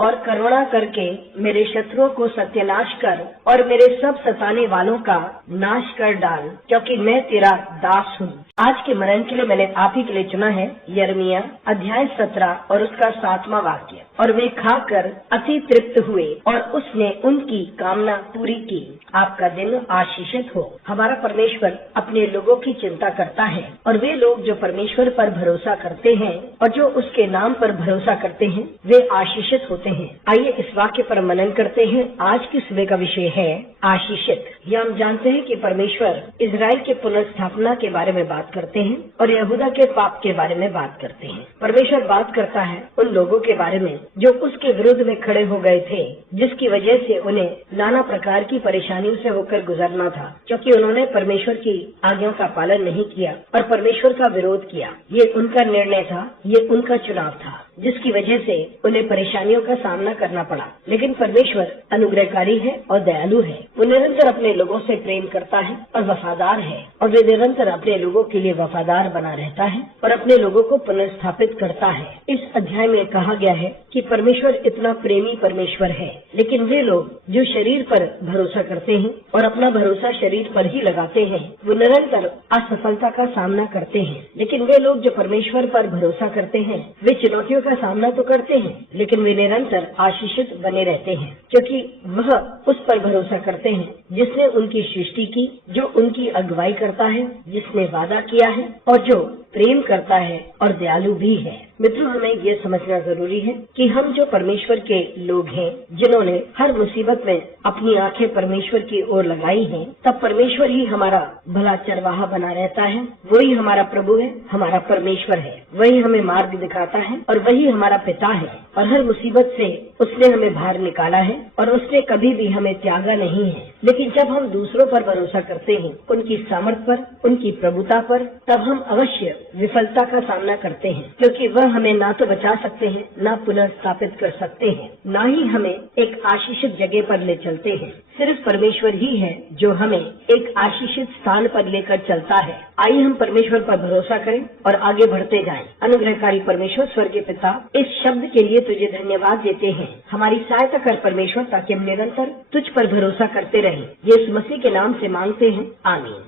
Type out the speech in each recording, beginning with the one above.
और करुणा करके मेरे शत्रुओं को सत्यानाश कर और मेरे सब सताने वालों का नाश कर डाल, क्योंकि मैं तेरा दास हूँ। आज के मनन के लिए मैंने आप ही के लिए चुना है यिर्मयाह अध्याय 17 और उसका 7वां वाक्य। और वे खाकर अति तृप्त हुए और उसने उनकी कामना पूरी की। आपका दिन आशीषित हो। हमारा परमेश्वर अपने लोगों की चिंता करता है और वे लोग जो परमेश्वर पर भरोसा करते हैं और जो उसके नाम पर भरोसा करते हैं वे आशीषित होते हैं। आइए इस वाक्य पर मनन करते हैं। आज की सुबह का विषय है आशीषित। यह हम जानते हैं कि परमेश्वर इजराइल के पुनर्स्थापना के बारे में बात करते हैं और यहूदा के पाप के बारे में बात करते हैं। परमेश्वर बात करता है उन लोगों के बारे में जो उसके विरुद्ध में खड़े हो गए थे, जिसकी वजह से उन्हें नाना प्रकार की परेशानियों से होकर गुजरना था, क्योंकि उन्होंने परमेश्वर की आज्ञाओं का पालन नहीं किया और परमेश्वर का विरोध किया। ये उनका निर्णय था, ये उनका चुनाव था, जिसकी वजह से उन्हें परेशानियों का सामना करना पड़ा। लेकिन परमेश्वर अनुग्रहकारी है और दयालु है। वो निरंतर अपने लोगों से प्रेम करता है और वफादार है, और वे निरंतर अपने लोगों के लिए वफादार बना रहता है और अपने लोगों को पुनर्स्थापित करता है। इस अध्याय में कहा गया है कि परमेश्वर इतना प्रेमी परमेश्वर है, लेकिन वे लोग जो शरीर पर भरोसा करते हैं और अपना भरोसा शरीर पर ही लगाते हैं, वो निरंतर असफलता का सामना करते हैं। लेकिन वे लोग जो परमेश्वर पर भरोसा करते हैं, वे चुनौतियों का सामना तो करते हैं, लेकिन वे निरंतर आशीषित बने रहते हैं, क्योंकि वह उस पर भरोसा करते हैं जिसने उनकी सृष्टि की, जो उनकी अगुवाई करता है, जिसने वादा किया है और जो प्रेम करता है और दयालु भी है। मित्रों, हमें ये समझना जरूरी है कि हम जो परमेश्वर के लोग हैं, जिन्होंने हर मुसीबत में अपनी आंखें परमेश्वर की ओर लगाई हैं, तब परमेश्वर ही हमारा भला चरवाहा बना रहता है। वही हमारा प्रभु है, हमारा परमेश्वर है। वही हमें मार्ग दिखाता है और वही हमारा पिता है, और हर मुसीबत से उसने हमें बाहर निकाला है और उसने कभी भी हमें त्यागा नहीं है। लेकिन जब हम दूसरों पर भरोसा करते हैं, उनकी सामर्थ पर, उनकी प्रभुता पर, तब हम अवश्य विफलता का सामना करते हैं, क्योंकि वह हमें ना तो बचा सकते हैं, ना पुनर्स्थापित कर सकते हैं, ना ही हमें एक आशीषित जगह पर ले चलते हैं। सिर्फ परमेश्वर ही है जो हमें एक आशीषित स्थान पर लेकर चलता है। आइए हम परमेश्वर पर भरोसा करें और आगे बढ़ते जाएं। अनुग्रहकारी परमेश्वर स्वर्गीय पिता, इस शब्द के लिए तुझे धन्यवाद देते हैं। हमारी सहायता कर परमेश्वर, ताकि हम निरंतर तुझ पर भरोसा करते रहें। यीशु मसीह के नाम से मांगते हैं, आमीन।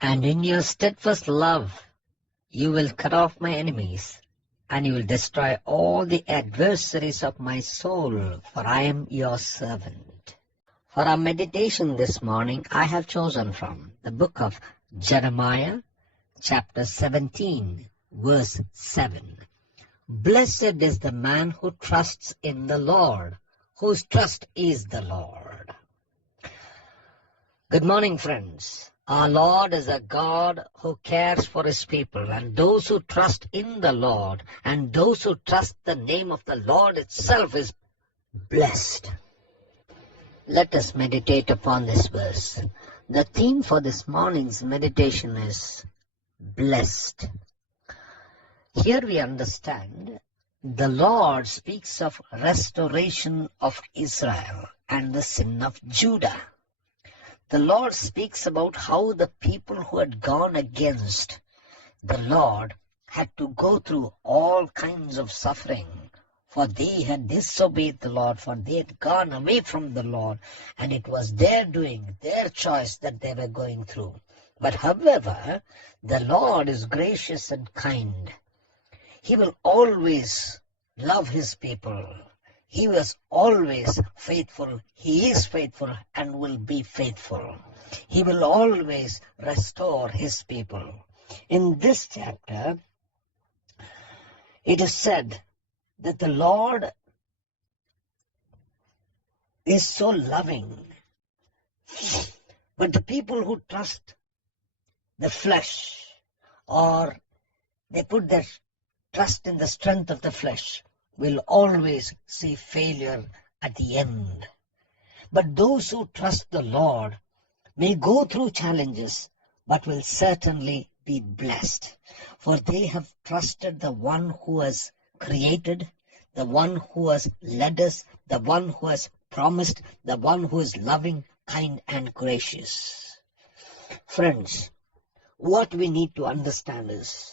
And in your steadfast love, you will cut off my enemies, and you will destroy all the adversaries of my soul, for I am your servant. For our meditation this morning, I have chosen from the book of Jeremiah, chapter 17, verse 7. Blessed is the man who trusts in the Lord, whose trust is the Lord. Good morning, friends. Our Lord is a God who cares for His people, and those who trust in the Lord and those who trust the name of the Lord itself is blessed. Let us meditate upon this verse. The theme for this morning's meditation is blessed. Here we understand the Lord speaks of restoration of Israel and the sin of Judah. The Lord speaks about how the people who had gone against the Lord had to go through all kinds of suffering, for they had disobeyed the Lord, for they had gone away from the Lord, and it was their doing, their choice that they were going through. But however, the Lord is gracious and kind. He will always love His people. He was always faithful. He is faithful and will be faithful. He will always restore His people. In this chapter, it is said that the Lord is so loving, but the people who trust the flesh, or they put their trust in the strength of the flesh, will always see failure at the end. But those who trust the Lord may go through challenges, but will certainly be blessed, for they have trusted the one who has created, the one who has led us, the one who has promised, the one who is loving, kind, and gracious. Friends, what we need to understand is,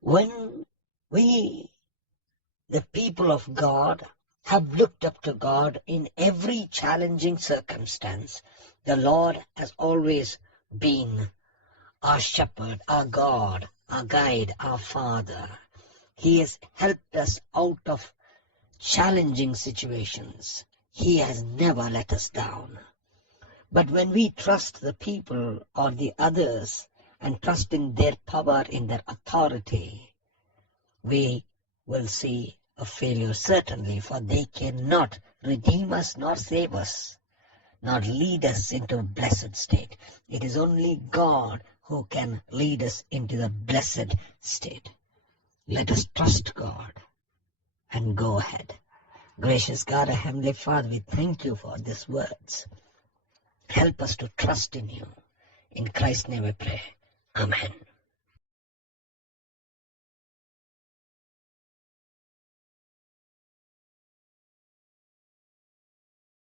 when we the people of God have looked up to God in every challenging circumstance. The Lord has always been our shepherd, our God, our guide, our Father. He has helped us out of challenging situations. He has never let us down. But when we trust the people or the others and trust in their power, in their authority, we will see a failure certainly, for they cannot redeem us nor save us, nor lead us into a blessed state. It is only God who can lead us into the blessed state. Let us trust God and go ahead. Gracious God, our Heavenly Father, we thank you for these words. Help us to trust in you. In Christ's name we pray. Amen.